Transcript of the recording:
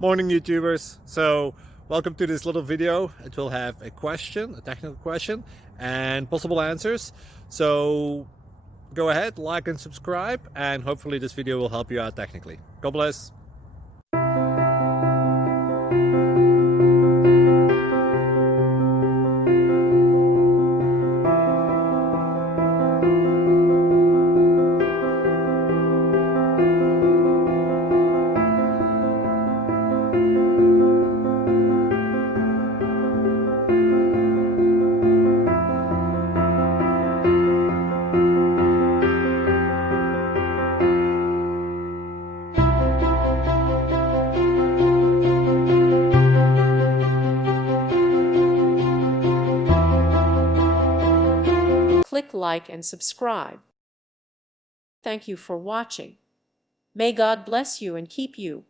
Morning YouTubers. So welcome to this little video. It will have a question, a technical question, and possible answers. So go ahead, like and subscribe, and hopefully this video will help you out technically. God bless. Click like and subscribe. Thank you for watching. May God bless you and keep you.